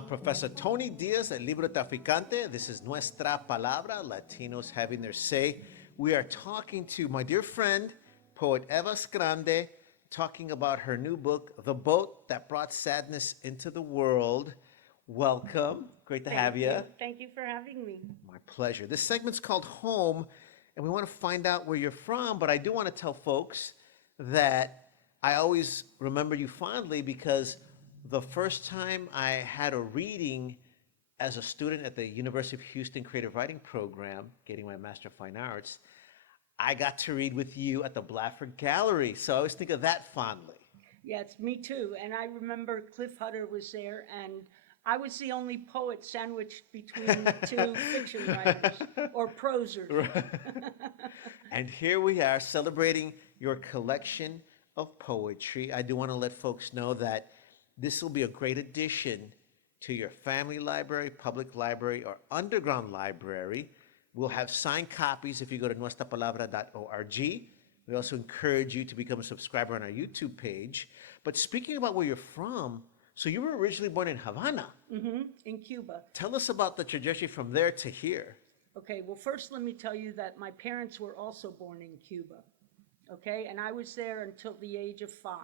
I'm Professor Tony Diaz, el libro traficante. This is Nuestra Palabra, Latinos having their say. We are talking to my dear friend, poet Eva Skrande, talking about her new book, The Boat That Brought Sadness into the World. Welcome. Great to have you. Thank you for having me. My pleasure. This segment's called Home, and we want to find out where you're from, but I do want to tell folks that I always remember you fondly because the first time I had a reading as a student at the University of Houston Creative Writing Program, getting my Master of Fine Arts, I got to read with you at the Blafford Gallery. So I always think of that fondly. Yes, me too. And I remember Cliff Hutter was there, and I was the only poet sandwiched between two fiction writers or prosers. And here we are celebrating your collection of poetry. I do want to let folks know that this will be a great addition to your family library, public library, or underground library. We'll have signed copies if you go to nuestrapalabra.org. We also encourage you to become a subscriber on our YouTube page. But speaking about where you're from, so you were originally born in Havana. In Cuba. Tell us about the trajectory from there to here. Okay, well, first let me tell you that my parents were also born in Cuba. Okay, and I was there until the age of 5.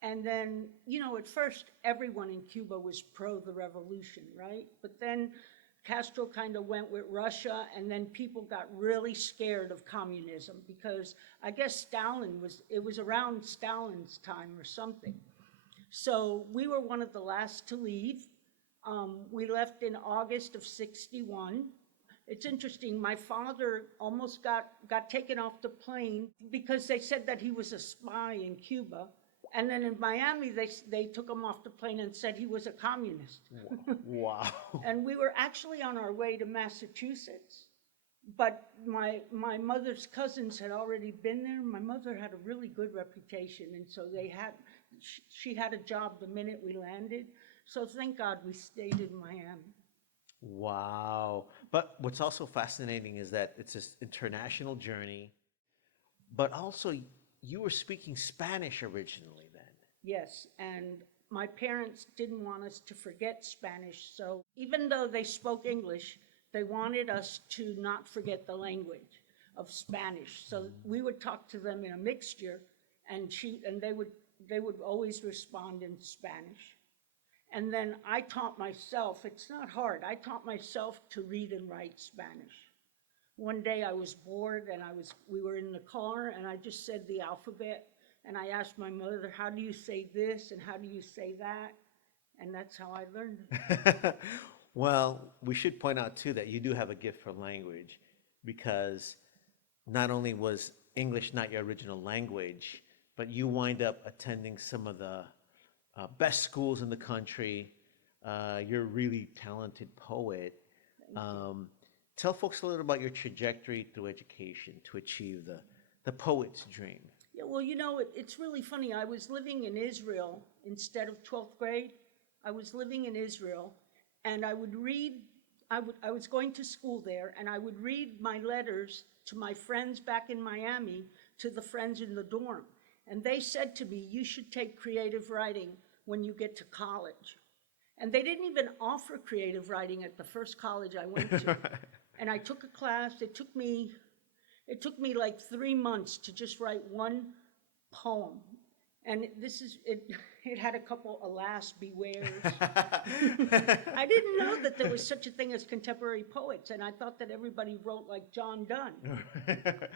And then, you know, at first, everyone in Cuba was pro the revolution, right? But then Castro kind of went with Russia, and then people got really scared of communism because I guess it was around Stalin's time or something. So we were one of the last to leave. We left in August of '61. It's interesting, my father almost got taken off the plane because they said that he was a spy in Cuba. And then in Miami, they took him off the plane and said he was a communist. Wow. And we were actually on our way to Massachusetts. But my mother's cousins had already been there. My mother had a really good reputation. And so she had a job the minute we landed. So thank God we stayed in Miami. Wow. But what's also fascinating is that it's this international journey, but also you were speaking Spanish originally then. Yes, and my parents didn't want us to forget Spanish, so even though they spoke English, they wanted us to not forget the language of Spanish. So we would talk to them in a mixture, and they would always respond in Spanish. And then I taught myself, it's not hard, I taught myself to read and write Spanish. One day I was bored and we were in the car and I just said the alphabet and I asked my mother, how do you say this and how do you say that? And that's how I learned it. Well, we should point out too that you do have a gift for language because not only was English not your original language, but you wind up attending some of the best schools in the country. You're a really talented poet. Tell folks a little about your trajectory through education to achieve the poet's dream. Yeah, well, you know, it's really funny. I was living in Israel instead of 12th grade. I was living in Israel, and I was going to school there, and I would read my letters to my friends back in Miami to the friends in the dorm. And they said to me, you should take creative writing when you get to college. And they didn't even offer creative writing at the first college I went to. And I took a class. It took me like 3 months to just write one poem. And it had a couple alas, bewares. I didn't know that there was such a thing as contemporary poets, and I thought that everybody wrote like John Donne.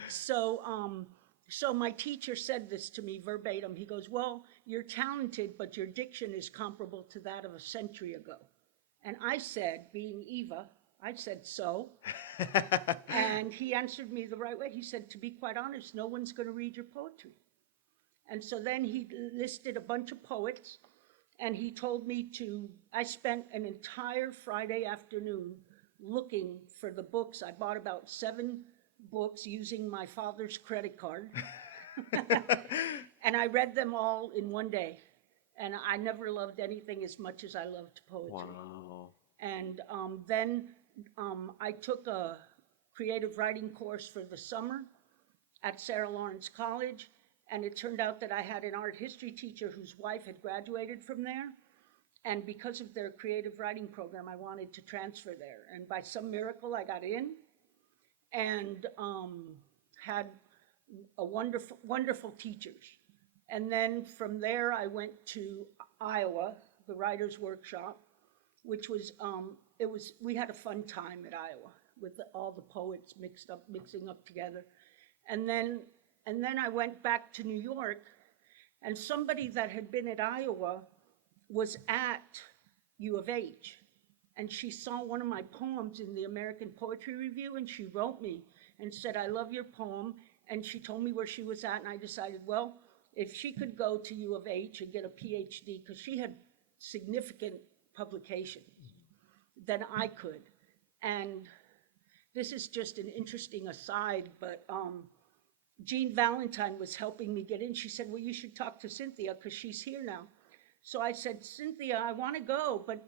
So my teacher said this to me verbatim. He goes, well, you're talented, but your diction is comparable to that of a century ago. And I said, being Eva, I said, so. And he answered me the right way. He said, to be quite honest, no one's going to read your poetry. And so then he listed a bunch of poets, and he told me I spent an entire Friday afternoon looking for the books. I bought about 7 books using my father's credit card. And I read them all in one day. And I never loved anything as much as I loved poetry. Wow. And then I took a creative writing course for the summer at Sarah Lawrence College. And it turned out that I had an art history teacher whose wife had graduated from there. And because of their creative writing program, I wanted to transfer there. And by some miracle, I got in and had a wonderful teachers. And then from there, I went to Iowa, the Writers' Workshop, which was, we had a fun time at Iowa with all the poets mixing up together. And then I went back to New York, and somebody that had been at Iowa was at U of H, and she saw one of my poems in the American Poetry Review, and she wrote me and said, I love your poem, and she told me where she was at, and I decided, well, if she could go to U of H and get a PhD, because she had significant publications, then I could. And this is just an interesting aside, but Jean Valentine was helping me get in. She said, well, you should talk to Cynthia because she's here now. So I said, Cynthia, I want to go, but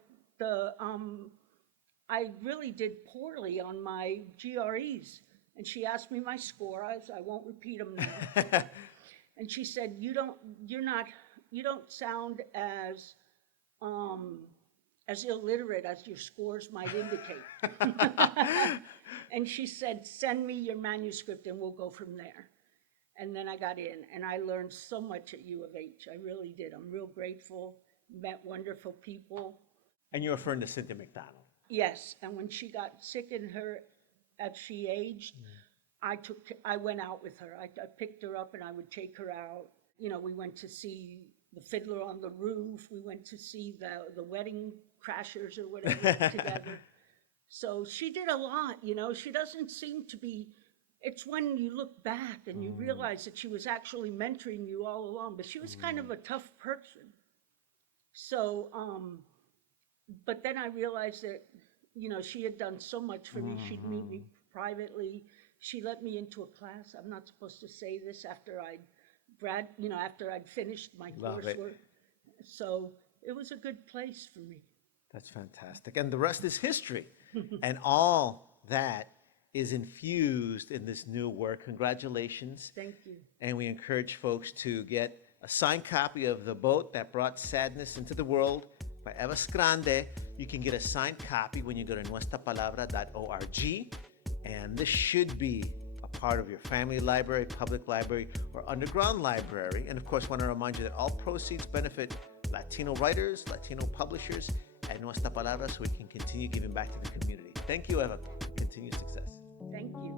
I really did poorly on my GREs. And she asked me my score. I won't repeat them now. And she said, you don't sound as illiterate as your scores might indicate. And she said, send me your manuscript and we'll go from there. And then I got in, and I learned so much at U of H. I really did. I'm real grateful, met wonderful people. And you're referring to Cynthia McDonald? Yes, and when she got sick as she aged, I went out with her. I picked her up and I would take her out. You know, we went to see the Fiddler on the Roof. We went to see the Wedding Crashers or whatever together. So she did a lot, you know. She doesn't seem to be, it's when you look back and you realize that she was actually mentoring you all along, but she was kind of a tough person. So, but then I realized that, you know, she had done so much for me. She'd meet me privately. She let me into a class. I'm not supposed to say this after I'd finished my coursework. So it was a good place for me. That's fantastic. And the rest is history. And all that is infused in this new work. Congratulations. Thank you. And we encourage folks to get a signed copy of The Boat That Brought Sadness into the World by Eva Skrande. You can get a signed copy when you go to nuestrapalabra.org. And this should be a part of your family library, public library, or underground library. And of course, want to remind you that all proceeds benefit Latino writers, Latino publishers, and Nuestra Palabra, so we can continue giving back to the community. Thank you, Eva. Continued success. Thank you.